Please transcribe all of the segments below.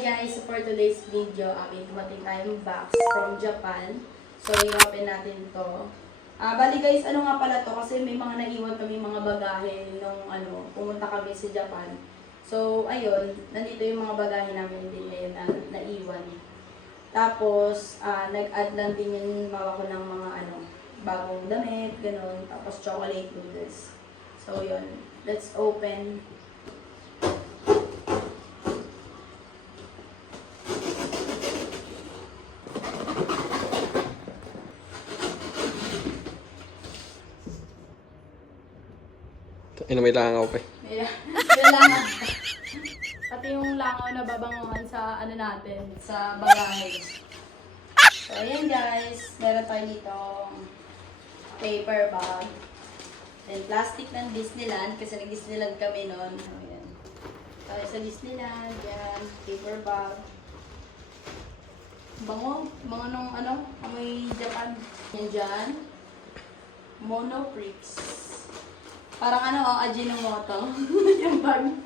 Guys, for today's video, may dumating tayong box from Japan. So, i-open natin to. Bali guys, ano nga pala to? Kasi may mga naiwan kami mga bagahe nung pumunta kami sa Japan. So, ayun, nandito yung mga bagahe namin din ngayon na naiwan. Tapos, nag-add lang din yung mama ko ng mga bagong damit, ganun. Tapos, chocolate noodles. So, yun. Let's open. May langaw pa eh. May langaw. Pati yung langaw na babanguhan sa natin, sa bagahe. So, ayan guys. Meron tayo dito paper bag. Then, plastic ng Disneyland. Kasi nag-Disneyland kami noon. So, ayan. Tayo sa Disneyland. Yan. Paper bag. Bango. Bango nung amoy Japan. Yan dyan. Monoprix. Parang Ajinomoto. Yung bag.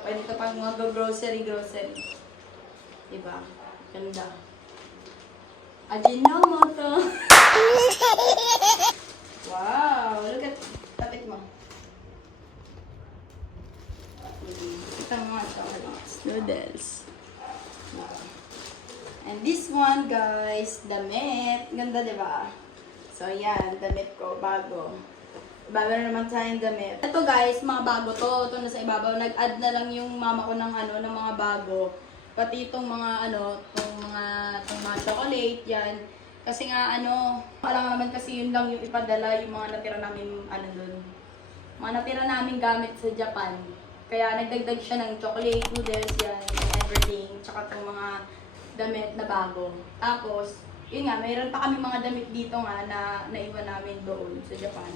Pwede ito pang mga grocery. Diba? Ganda. Ajinomoto. Wow! Look at, tapit mo. Ito mga noodles. And this one, guys, damit. Ganda, diba? So, yan. Damit ko. Bago. Bago na naman tayong damit. Ito guys, mga bago to. Ito nasa ibabaw. Nag-add na lang yung mama ko ng ng mga bago. Pati itong mga itong mga chocolate, yan. Kasi nga parang naman kasi yun lang yung ipadala yung mga natira namin doon. Mga natira namin gamit sa Japan. Kaya nagdagdag siya ng chocolate, noodles, yan, and everything. Tsaka itong mga damit na bago. Tapos, yun nga, mayroon pa kami mga damit dito nga na naiwan namin doon sa Japan.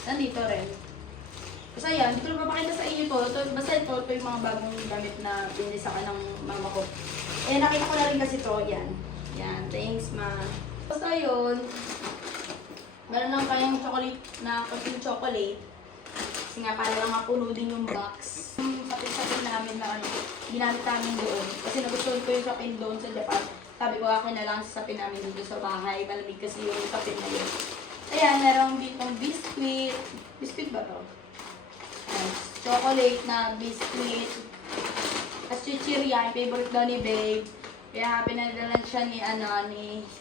Nandito rin. Kasi ayan, dito ko papakita sa inyo to. Basta ito yung mga bagong damit na pinili sa akin ng mama ko. Eh, nakita ko na rin kasi to. Yan. Yan. Thanks, ma. Basta yun, meron lang kayong chocolate na kaping chocolate. Kasi nga, para lang mapuno din yung box. Yung sapin namin na ginamit namin doon. Kasi nagustuhan ko yung sapin doon sa Japan. Sabi ko, akin na lang sa sapin namin dito sa bahay. Malamig kasi yung sapin na yun. Ayan, meron ditong biscuit. Biscuit ba to? Ayan, chocolate na biscuit. Tapos chichirya, yung favorite daw ni Babe. Kaya pinadalan siya ni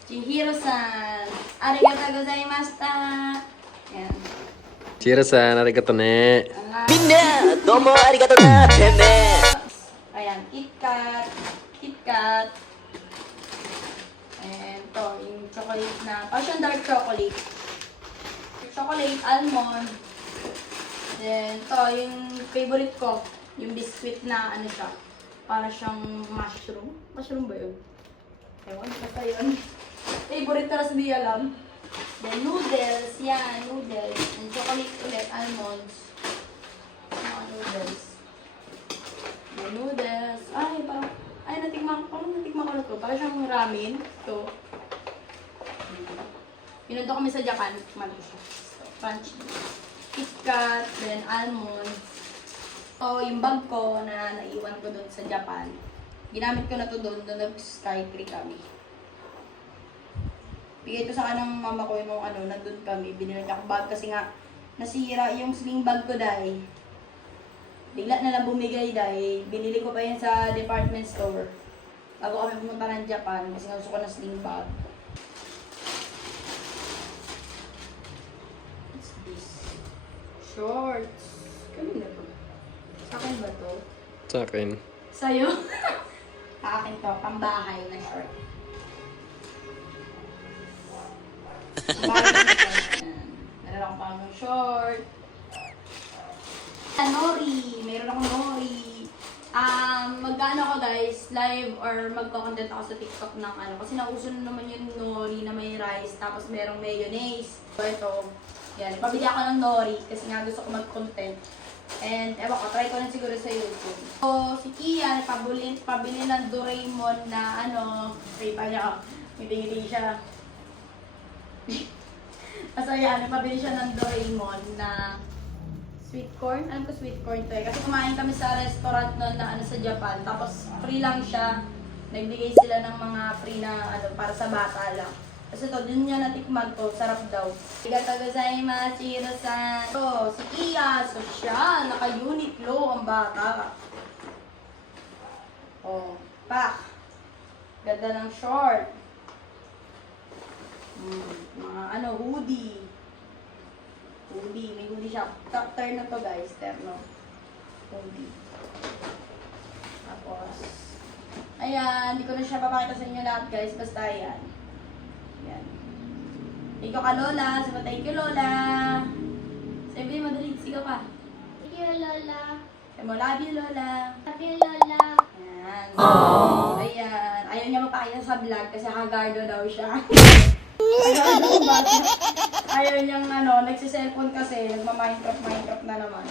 Chihiro-san. Arigatou gozaimashita. Ayan. Chihiro-san, arigato ne. Minna, domo arigato na, teme. Ayan, KitKat. Ayan, to, yung chocolate na, parang dark chocolate. Chocolate, almond. Then, to, yung favorite ko, yung biscuit na, siya, para siyang mushroom. Mushroom ba yun? Ewan, basta yun. Favorite ko na di alam. Then, noodles, yan, noodles. And chocolate ulit, almonds. Mga noodles. Then, noodles. Natikman ko na to. Para siyang ramen. Ito. Pinundo kami sa Japan. Tikman ko siya. Crunchy. KitKat, then almonds. So, yung bag ko na naiwan ko doon sa Japan, ginamit ko na to doon nag-sky-tree kami. Bigay ko sa kanang mama ko yung nandun kami. Binili niya akong bag kasi nga nasira yung sling bag ko dahil. Bigla na lang bumigay dahil binili ko pa yan sa department store. Bago kami pumunta ng Japan kasi nga gusto ko na sling bag. Shorts. Kanina to? Sa akin ba to? Sa akin. Sa'yo? Sa akin to, pambahay na short. Pambahay na short. Meron akong pang short. Nori. Meron akong nori. Mag-ano ako guys, live or magko-content ako sa TikTok ng kasi nauso na naman yung nori na may rice tapos merong mayonnaise. So ito, yan, ipabili ako ng nori kasi nga gusto ko mag-content. And ewan ko, try ko na siguro sa YouTube. So, si Kian, pabili ng Doraemon na ay pa niya, ngiti-ngiti siya. Kasi yan, pabili siya ng Doraemon na Sweet corn? Alam ko sweet corn to eh. Kasi kumain kami sa restaurant noon na ano sa Japan. Tapos free lang siya. Nagbigay sila ng mga free na ano para sa bata lang. Kasi to, dun niya natikman to. Sarap daw. Arigatou gozaimasu, Chihiro-san. So, si Iya. So siya, naka-Uniqlo ang bata. Oh, pak. Ganda ng short. Mga ano, hoodie. Hoodie. May hoodie siya. Top turn na to guys. Terno. Hoodie. Tapos, ayan. Hindi ko na siya papakita sa inyo lahat guys. Basta ayan. Ayan. Thank you ka Lola. Sabi thank you Lola. Sabi madali. Sigaw ka. Thank you, Lola. Sabi mo love you Lola. Love you, Lola. Ayan. Ayan. Ayaw niya mapakita sa vlog kasi hagardo daw siya. Hagardo ba? Ayaw niyang ano, nagsiselfone kasi, Minecraft na naman.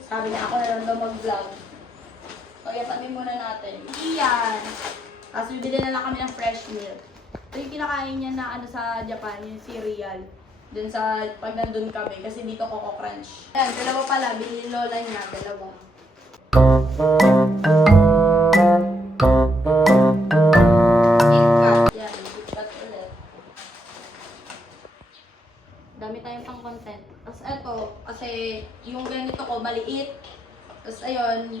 Sabi niya ako na lang daw mag-vlog. So, yatabi muna natin. Iyan. Tapos bibili na lang kami ng fresh milk. Ito yung kinakain niya na ano sa Japan, yung cereal. Dun sa, pag nandun kami, kasi dito Coco Crunch. Ayan, dalawa pala, binili lola niya, dalawa. KitKat. Yan, KitKat ulit. Dami tayong pang content. Tapos eto, kasi yung ganito ko, maliit. Tapos ayun,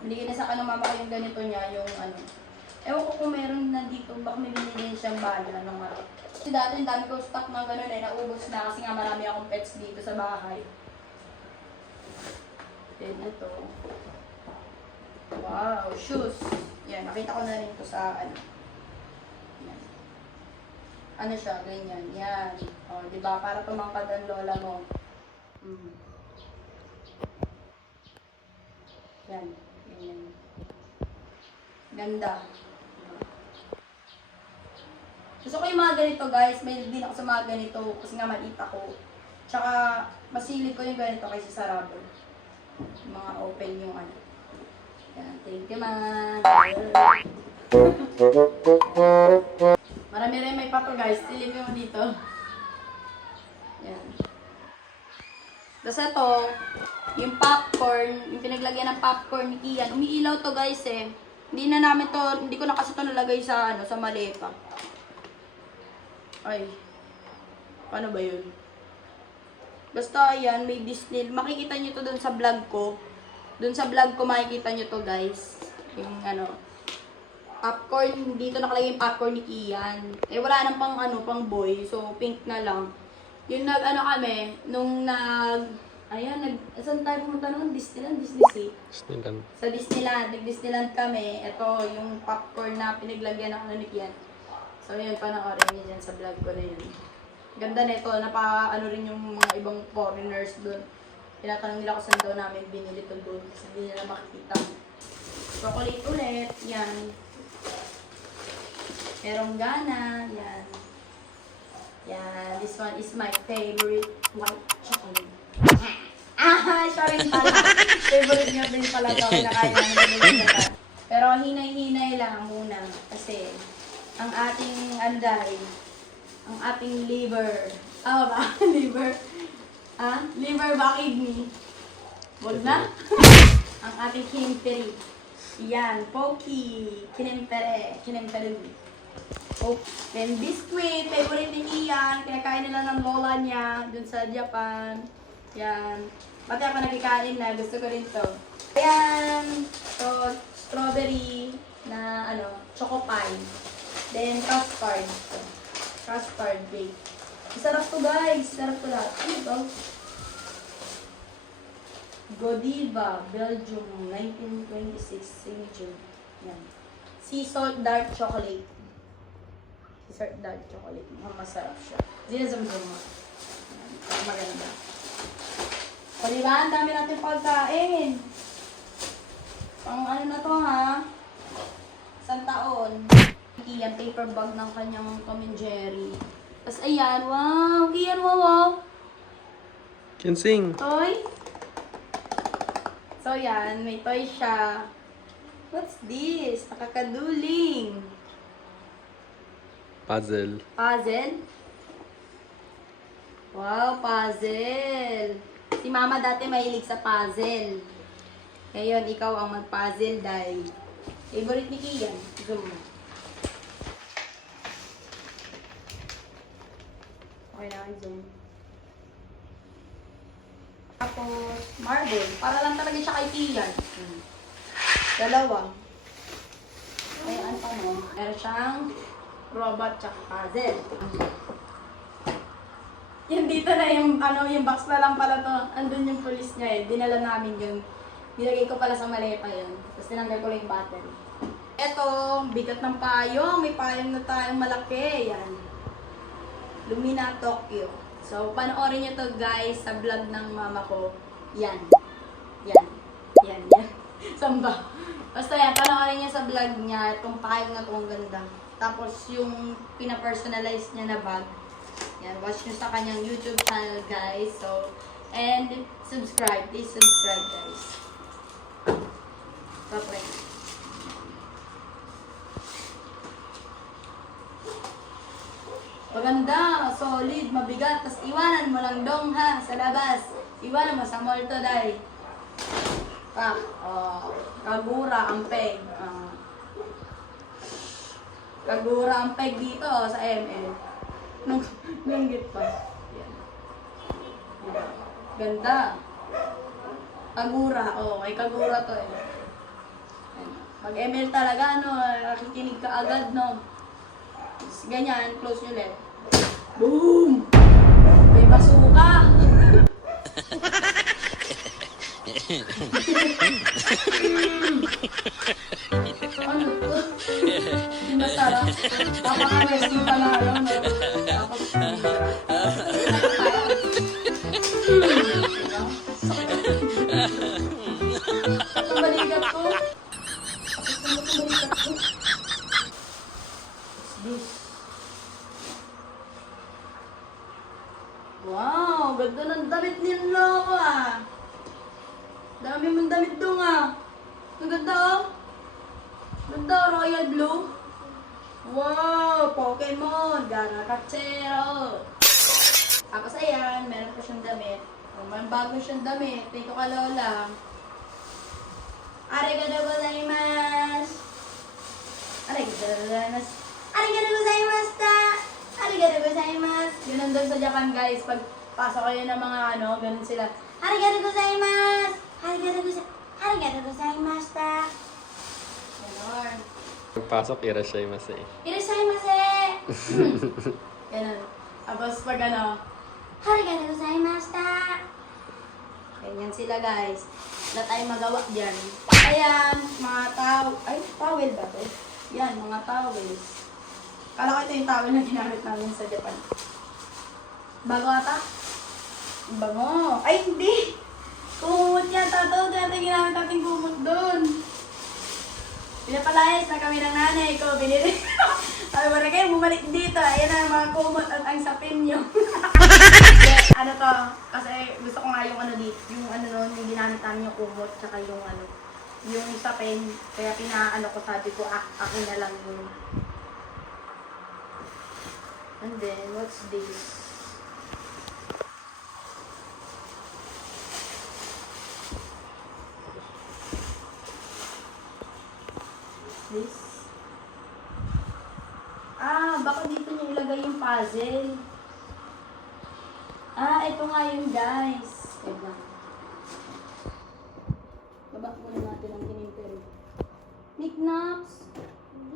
binigyan na sa akin ng mama ko yung ganito niya, yung ano. Ewan ko kung meron na dito, baka may binili siyang bala ng malaki. Kasi dati, dami ko stock ng gano'n eh, naubos na kasi nga marami akong pets dito sa bahay. Then ito. Wow, shoes. Yan, nakita ko na rin ito sa ano. Yan. Ano siya, ganyan. Yan. O, di ba? Para tumangkad ang lola mo. Yan. Ganyan. Ganda. Gusto ko yung mga ganito guys. May din ako sa mga ganito kasi nga maliit ako. Tsaka, masilip ko yung ganito kaysa sa rubber. Yung mga open yung ano. Yan, thank you ma. Marami rin may pato guys. Silipin mo dito. Yan. Tapos ito, yung popcorn, yung pinaglagyan ng popcorn ni Kian. Umiilaw to guys eh. Hindi na namin to, hindi ko na kasi to nalagay sa ano, sa maleta. Ay. Paano ba yun? Basta ayan, may Disney. Makikita nyo to dun sa vlog ko. Dun sa vlog ko makikita nyo to guys. Yung ano, popcorn, dito nakalagay yung popcorn ni Kian. Eh wala nang pang ano, pang boy. So pink na lang. Yung nag ano kami, nung ayan, saan tayo pumunta noon? Disneyland, Disney Sea. Disneyland. Sa Disneyland, nag-Disneyland kami. Ito, yung popcorn na pinaglagyan ng ano ni Kian. So yun, panoorin niyo dyan sa vlog ko na yun. Ganda nito, ano rin yung mga ibang foreigners doon. Tinatanong nila kung saan daw namin binili ito doon kasi hindi nila makikita. Chocolate ulit, yan. Merong gana, yan. Yan, this one is my favorite white chocolate. Siya rin pala. Favorite niya din pala ito, kinakain ng ganun. Pero hinay-hinay lang muna kasi ang ating anday, ang ating liver. Tama ba? Liver? Liver ba kidney? Wag na? Ang ating kinempere. Yan, Poki. Kinempere. Oh, then biscuit. Favorite ni Ian. Kinakain nila ng lola niya dun sa Japan. Yan. Pati ako nagkikain na. Gusto ko rin to. Ayan. So, strawberry na choco pie. Then, custard. Custard bake. Sarap to guys. Sarap to lahat. Ano to? Godiva, Belgium, 1926 signature. Yan. Sea salt dark chocolate. Sea salt dark chocolate. Masarap siya. Zinazamzam mo. Yan. Maganda. O diba? Ang dami natin pagkain. Pang ano na to ha? Isang taon. Kian paper bag ng kanyang Tom and Jerry. Tapos ayan, wow! Kian, wow! Kinsing. Toy? So yan, may toy siya. What's this? Nakakaduling. Puzzle. Puzzle? Wow, puzzle. Si mama dati mahilig sa puzzle. Ngayon, ikaw ang mag-puzzle, Day. Favorite ni Kian. Zoom mo. Okay na, zoom. Tapos, marble. Para lang talaga siya kay Kian. Dalawa. Ay, ano pa mo? Meron siyang robot tsaka puzzle. Yung dito na yung, yung box na lang pala to. Andun yung police niya eh. Dinala namin yun. Nilagay ko pala sa maleta yun. Tapos tinanggal ko lang yung battery. Eto, bigat ng payong. May payong na tayong malaki. Yan. Lumina Tokyo. So, panoorin nyo to guys sa vlog ng mama ko. Yan. Yan. Yan. Yan. Samba. Basta yan, panoorin niya sa vlog niya. Itong payong na itong ganda. Tapos yung pina-personalize niya na bag. Yan, watch nyo sa kanyang YouTube channel, guys. So, and subscribe. Please subscribe, guys. Bye-bye. Maganda, solid, mabigat. Tapos iwanan mo lang dong, ha, sa labas. Iwanan mo sa mall to, day. Pak, Kagura, ang peg. Kagura, ang peg dito, sa ML. Nanggit pa. Yan. Ganda. Kagura. May Kagura to eh. Pag ML talaga, nakikinig ka agad, no? Ganyan, close nyo ulit. Boom! May basuka! Ano to? Hindi masarap. Papaka-wrestling pa na alam. Tapos, ito balikat ko. Ito balikat ko. What's this? Wow, ganda ng damit nila ko ah. Dami mong damit doon ah. Ang ganda oh. Ganda, royal blue. Wow, Pokemon, Garakachero. Tapos ayan, meron pa siyang damit. May bago siyang damit. Dito ka lola. Arigato gozaimasu. Arigato gozaimasu. Arigato gozaimashita. Arigato gozaimasu. Ganun doon sa Japan guys. Pag pasok kayo ng mga ganun sila. Arigato gozaimasu. Arigato gozaimashita. Ganon. Pagpasok, irashaimase. Irashaimase! Ganon. Tapos pag arigato gozaimashita. Ganyan sila guys. Wala tayong magawa dyan. Ayan, mga towel. Ay, towel ba ito? Yan, mga towels. Kala ko ito yung towel na ginamit namin sa Japan. Bago ata? Bango. Ay, hindi! Kumot yan, tato. Dati ginamit natin kumot doon. Pinapalayas na kami ng nanay ko. Binili. Sabi mo na kayo, bumalik dito. Ayan ang mga kumot at ang sapin nyo. Ano to? Kasi gusto ko nga yung dito. Yung nun, yung ginamit namin yung kumot. Tsaka yung yung sapin. Kaya ko, sabi ko, akin na lang yun. And then, what's this? This? Baka dito niyo ilagay yung puzzle. Ito nga yun guys. Tignan. Baba muna natin ang kinintero. Knickknacks.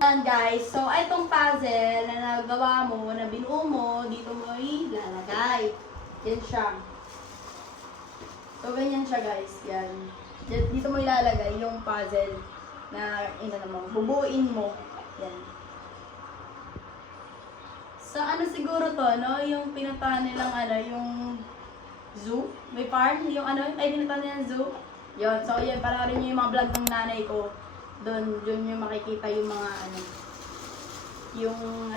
Yan guys. So, itong puzzle na nagawa mo, na binuo mo, dito mo ilalagay. Yan siya. So, ganyan siya guys. Yan. Dito mo ilalagay yung puzzle na bubuin mo. Yan. So, siguro to, yung pinuntahan nilang, yung zoo, may farm, yung pinuntahan nilang zoo. Yun, so yun, panoorin nyo yung mga vlog ng nanay ko. Doon yung makikita yung mga,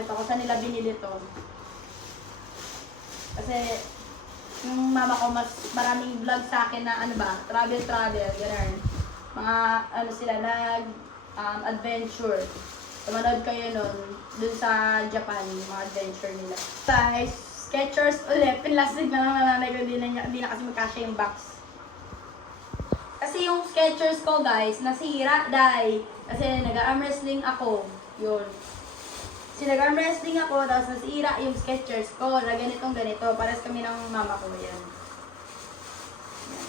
ito, kung saan nila binili to. Kasi, yung mama ko, mas maraming vlog sa akin na, travel, gano'n. Mga, sila, adventure. So, manood kayo nun, dun sa Japan, yung mga adventure nila. Guys, Skechers ulit. Pinlastig na lang nanay ko. Di na kasi magkasya yung box. Kasi yung Skechers ko guys, nasira dahil. Kasi nag-arm wrestling ako. Yun. Kasi nag-arm wrestling ako, tapos nasira yung Skechers ko. Na ganitong ganito. Pares kami ng mama ko. Yan. Yan.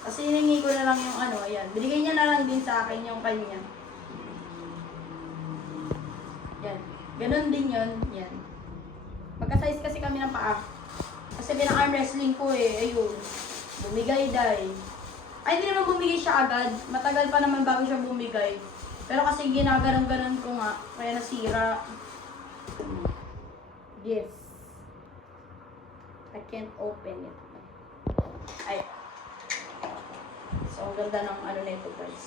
Kasi hiningi ko na lang yung ano. Yan. Binigay niya na lang din sa akin yung kanya. Yan. Ganon din yun. Yan. Magka-size kasi kami ng paa. Kasi pinaka-arm wrestling ko eh. Ayun. Bumigay dahil. Ay, hindi naman bumigay siya agad. Matagal pa naman bago siya bumigay. Pero kasi ginaganon-ganon ko nga. Kaya nasira. Yes. I can't open it. Ay. So, ang ganda ng ano na ito guys.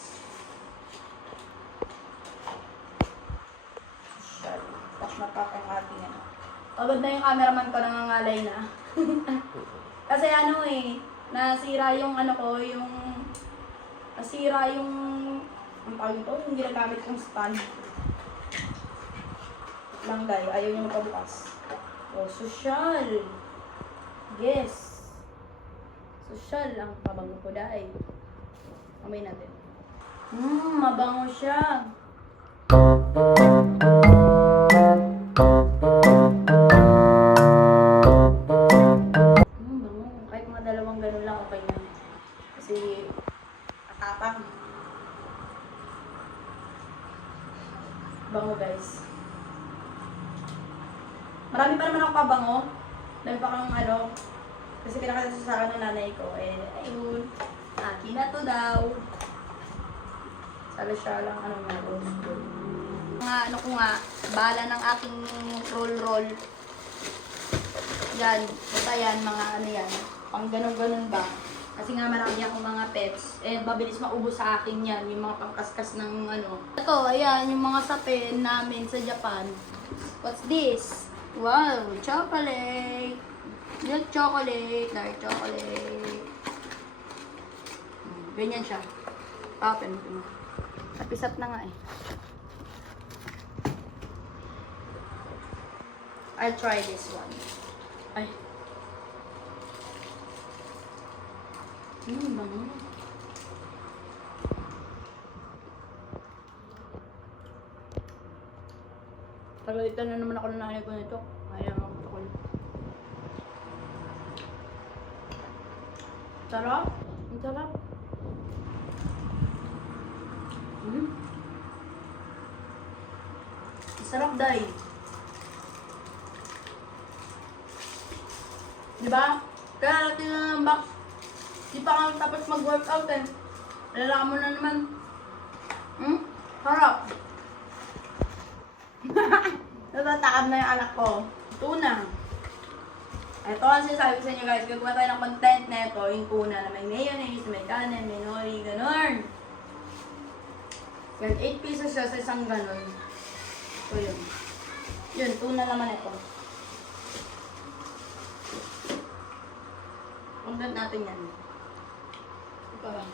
Touch na pa ang ating ano. Pagod na yung cameraman ko, nangangalay na. Kasi ano eh, nasira yung ano ko, nasira yung, ang tawag ito, yung ginagamit kong stand. Langgay, ayaw niya magpabukas. Oh, social. Yes. Social ang pabango ko dahil. Kamay natin. Mabango siya. Bango. Kahit mga dalawang ganun lang, okay na. Kasi, atapang. Bango guys. Marami pa naman ako pabango. Dahil pa kang ano, kasi pinakasasa sa akin ng nanay ko. Eh, ayun. Akin na to daw. Salo siya lang, ano nga, rose gold. Mga ano ko nga, bala ng aking roll. Yan, basta yan, mga ano yan. Pang ganun-ganun ba. Kasi nga marami akong mga pets. Eh, mabilis maubos sa akin yan. Yung mga pangkaskas ng ano. Ito, ayan, yung mga sapin namin sa Japan. What's this? Wow, chocolate. Milk chocolate, dark chocolate. Ganyan siya. Open mo. Napisat na nga eh. I'll try this one. Ay. Bango. Pagalitan na naman ako ng nanay ko nito. Ayaw mo ako. Sarap. Ang sarap. Sarap dahil. Diba? Kaya natin na ng box. Di pa kami tapos mag-workout eh. Lalaka mo na naman. Harap. Natatakam na yung anak ko. Tuna. Ito kasi sabi ko sa inyo guys, gagawa tayo ng content na ito. Yung tuna na may mayonnaise, may kanin, may nori, ganun. Yan, 8 pesos siya sa isang ganun. So yun. Yun, tuna naman ito. Content natin yan. Ito lang.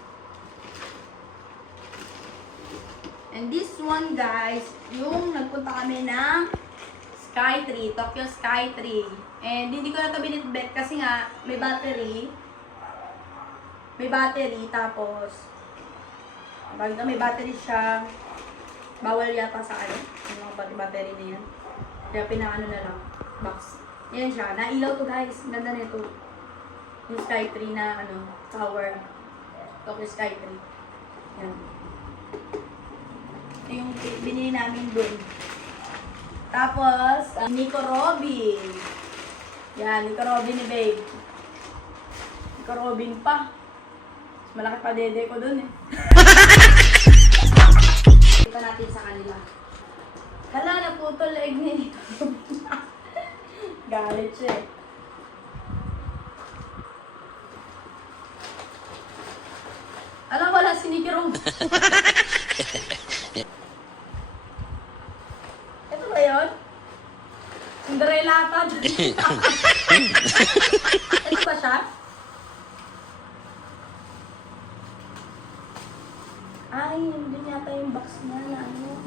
And this one guys, yung nagpunta kami ng Skytree, Tokyo Skytree. And hindi ko na ito binitbet kasi nga may battery. May battery tapos may battery siya. Bawal yata sa ano, yung mga battery na yan. Kaya pinaano na lang, box. Yan siya, nailaw to guys, ganda nito. Yung Skytree na ano, tower. Tokyo Skytree. Yan. Yung binili namin dun. Tapos, Nico Robin. Yan, Nico Robin ni Babe. Nico Robin pa. Malaki pa dede ko dun eh. Kita natin sa kanila. Hala, naputol leg ni Nico Robin. Galit siya eh. Alam, wala si Nico Robin. Ito ba yun? Cinderella ata. Ito ba siya? Ay, nandun yata yung box niya na ano.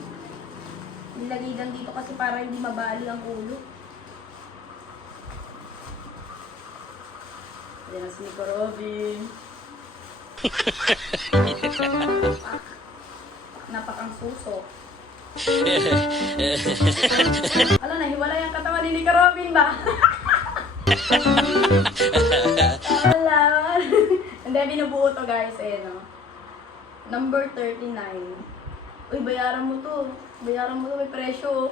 Nilagay lang dito kasi para hindi mabali ang ulo. Yan si Nico Robin. Napakang suso. Alam na, hiwalay ang katawan ni Nico Robin ba? Alam. Hindi, binubuo to guys. Eh, no? Number 39. Uy, bayaran mo to. Bayaran mo to, may presyo.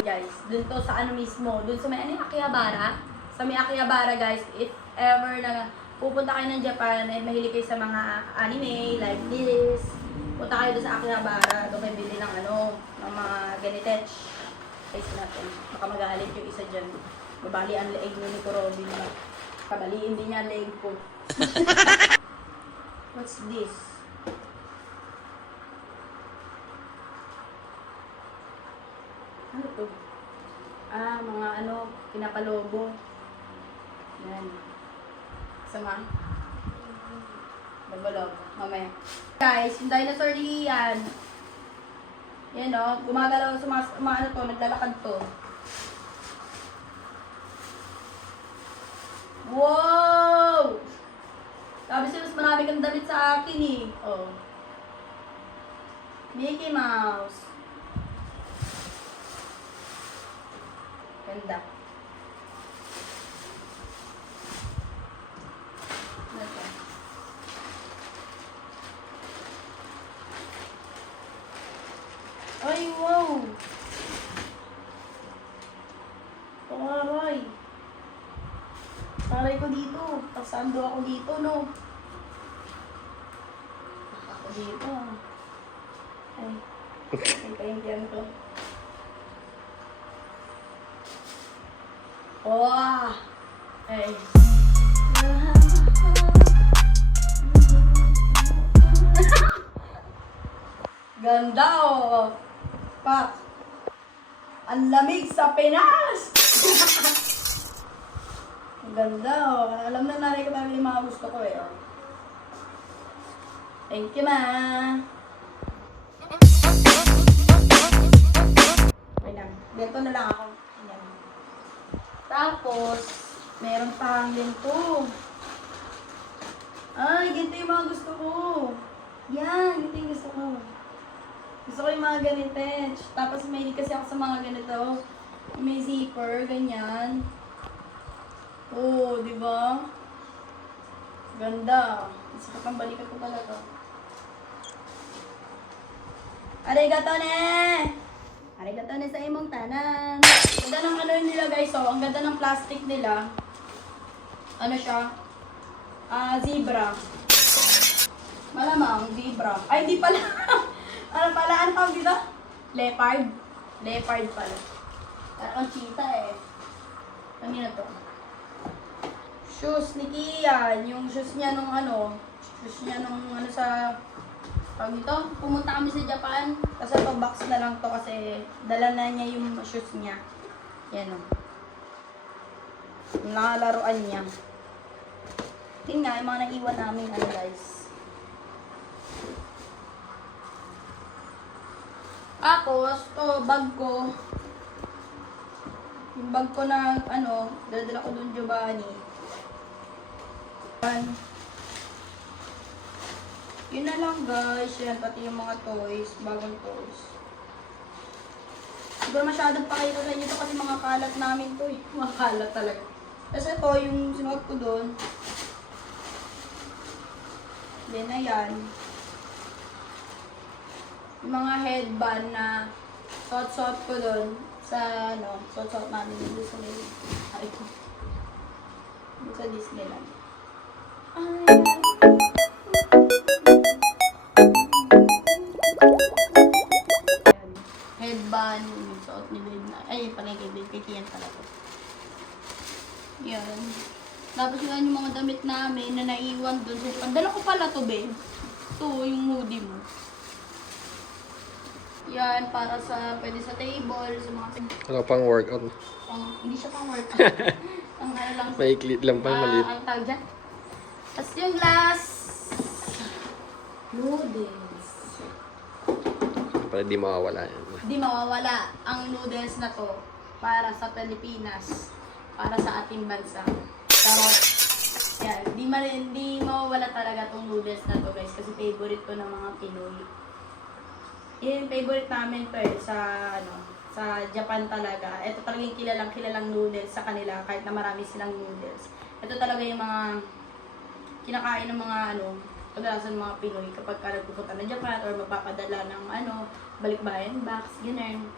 Guys, dun to sa ano mismo. Dun sa may ano yung Akihabara. Sa may Akihabara guys, if ever na pupunta kayo ng Japan at mahilig kayo sa mga anime like this, punta kayo doon sa Akihabara. Doon kayo bili ng ano, ng mga ganitech. Guys natin. Baka magalit yung isa dyan. Babali ang leeg ni Nico Robin. Kabaliin din niya ang leeg ko. What's this? Ano to? Ah, mga ano, pinapalobo. Yan. Sama. Nagbalog. Mamaya. Guys, yung dinosaur ni Ian. Yan o, gumagalaw sa mga ano to, naglalakad to. Wow! Sabi siya, mas marami kang damit sa akin eh. Oh. Mickey Mouse. Ganda. Ano to? Ay, wow! Pangaray. Saray ko dito. Pasando ako dito, no? Ako dito. Ay. Ay, paimpiyan ko. Wow! Ay. Ganda, oh! Pak! Ang lamig sa Pinas! Ang ganda, oh. Alam na nanay ko tayo yung mga gusto ko, eh, oh. Thank you, ma! Wait lang. Bento na lang ako. Ayan. Tapos, meron pang ganito. Ay, ganito yung mga gusto ko. Yan, ganito yung gusto ko. Gusto ko yung mga ganitech. Tapos may kasi ako sa mga ganito. May zipper, ganyan. Oh, di ba? Ganda. Sakit ang balikat ko talaga. Arigato ne! Arigato ne sa imong tanan. Ganda ng ano nila guys, oh. Ang ganda ng plastic nila. Ano siya? Zebra. Malamang, zebra. Ay, di pala. Ano pala? Ano tawag dito? Leopard. Leopard pala. Parang cheetah eh. Ano na to? Shoes ni Kian. Yung shoes niya nung ano. Shoes niya nung ano sa... Tawag dito? Pumunta kami sa Japan. Kasi ito box na lang to kasi dala na niya yung shoes niya. Yan o. Yung nakalaruan niya. Tingnan nga, yung mga naiwan namin ano guys. Tapos, to bag ko. Yung bag ko na, ano, dadala ko dun Giovanni. Yun na lang guys. Yan, pati yung mga toys. Bagong toys. Siguro masyadong pakita sa inyo to kasi mga kalat namin to eh. Mga kalat talaga. Kasi ito, yung sinuot ko dun. Then, ayan. Yung mga headband na suot-suot ko doon sa, ano, suot-suot namin dito sa may, ay ko. Dito sa Disneyland. Ay. Headband, yung suot ni Babe na, ay, pala kay Babe, kay Kian pala to. Yan. Tapos yan yung mga damit namin na naiwan doon sa Japan. Dala ko pala to, Babe. Ito, yung hoodie mo. Yan, para sa, pwede sa table, sa mga... Ano pang workout? Hindi siya pang workout. Ang ano lang. Maiklit lang pa, maliit. Ang tawag dyan. Tapos yung glass. Noodles. Para di mawawala yan. Di mawawala ang noodles na to para sa Pilipinas. para sa ating bansa. Charot. Yan, di mawawala talaga tong noodles na to guys kasi favorite to ng mga Pinoy. Yung favorite namin to sa sa Japan talaga. Ito talaga yung kilalang noodles sa kanila kahit na marami silang noodles. Ito talaga yung mga kinakain ng mga kadalasan mga Pinoy kapag nagpupunta ng Japan or magpapadala ng balikbayan box, ganun.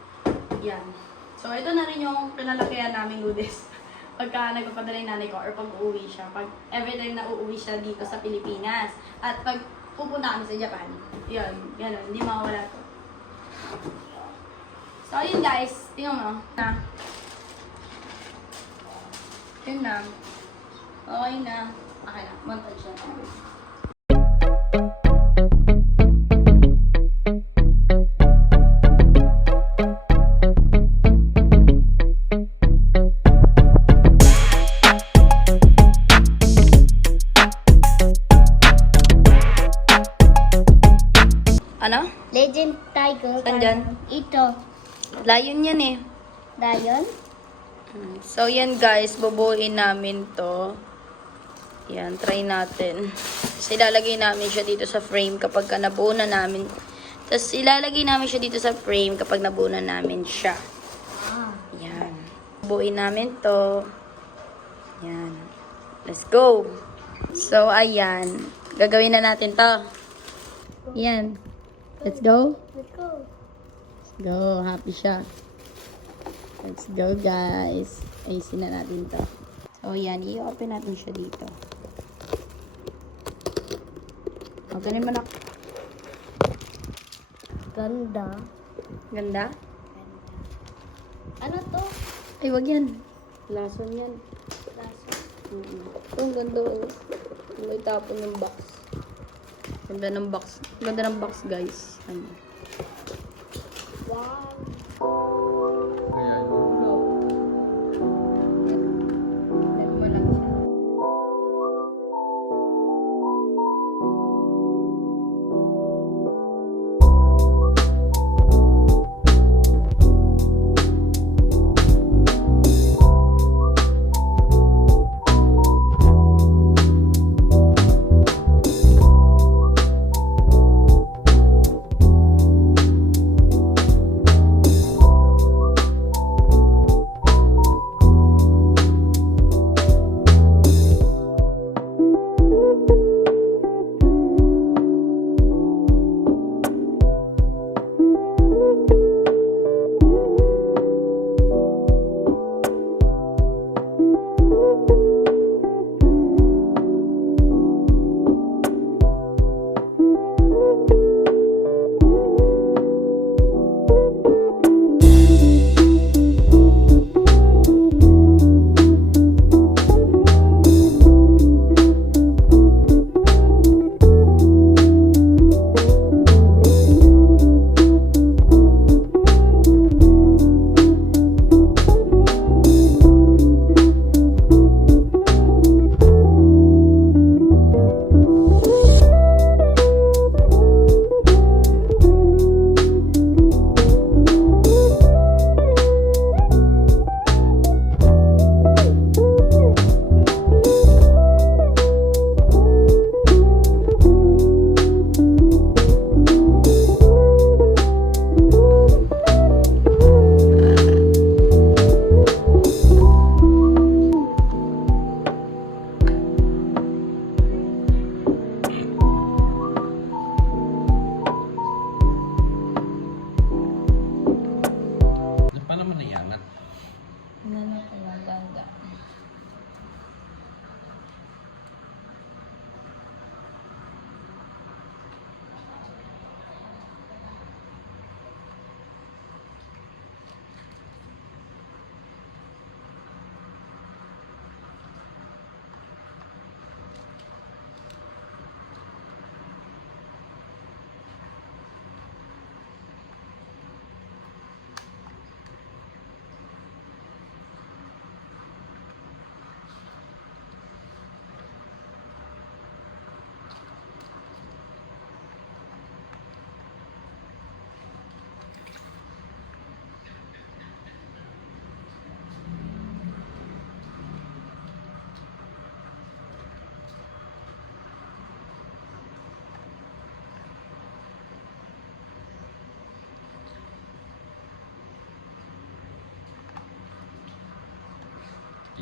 Yan. So ito na rin yung kinalakihan naming noodles. Pagka nagpapadala yung nanay ko or pag uuwi siya. Pag every time na uuwi siya dito sa Pilipinas. At pag pupunta kami sa Japan. Yun, gano'n. Hindi mawawala to. So, ayun guys. Tingnan mo. Yun na. Okay na. Okay na. Montage na. Ano? Legend Tiger. Saan dyan? Ito. Lion yan eh. Lion. So, yan guys, bubuin namin to. Yan, try natin. Tapos ilalagay namin siya dito sa frame kapag nabuo na namin. Tapos ilalagay namin siya dito sa frame kapag nabuo na namin siya. Yan. Bubuin namin to. Yan. Let's go. So, ayan. Gagawin na natin to. Yan. Let's go. Let's go. Let's go. Happy siya. Let's go, guys. Ayusin na natin to. So, yan. I-open natin siya dito. Openin mo na. Ganda. Ganda? Ano to? Ay, wag yan. Lason yan. Laso. Ito, ang ganda. May tapon ng box. Ganda ng box. Ganda ng box, guys. Wow. Ayan. Lagyan mo lang siya.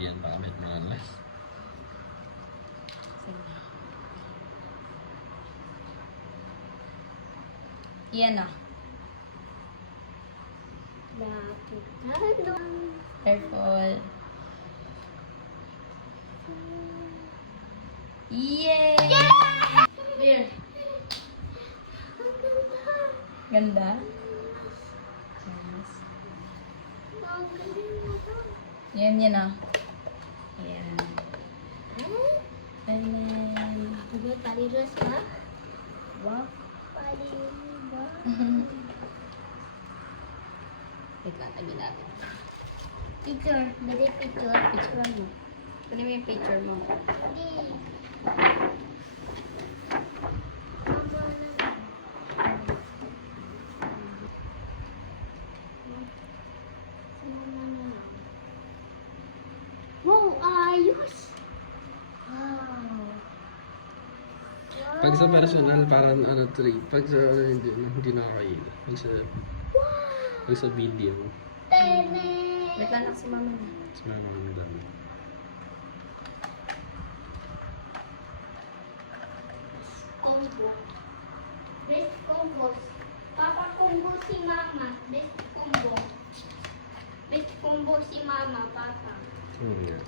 Yan, baka may malas. Sige. Yan na. Nakita Careful. Yay! Clear. Ganda. Yes. Yan na. Yan. And then, Diba palilos ba? wow. Palilos ba? Wait lang, tabi natin. Picture. Dali picture. Picture mo. Kunin mo yung picture mo. Di. Wow, ayos! Wow! Pag sa personal, parang ano, 3. Pag sa hindi nakakaila. Pag sa video, Tene! Wait lang, si mama na. mas maganda. Combo. Best combo. Papa combo si mama. Best combo. Best combo si mama, papa. Nga.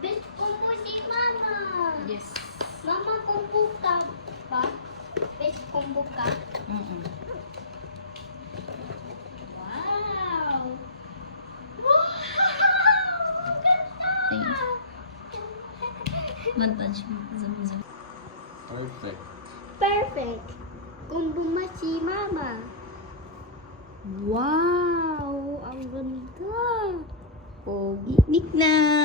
Best combo si mama. Yes. Mama, combo ka pa? Best combo ka? Wow! Wow! Ganda! Montage mo. Zoom, zoom. Perfect. Perfect! Combo mo si mama. Wow! Ang ganda! Pogi. Nick na!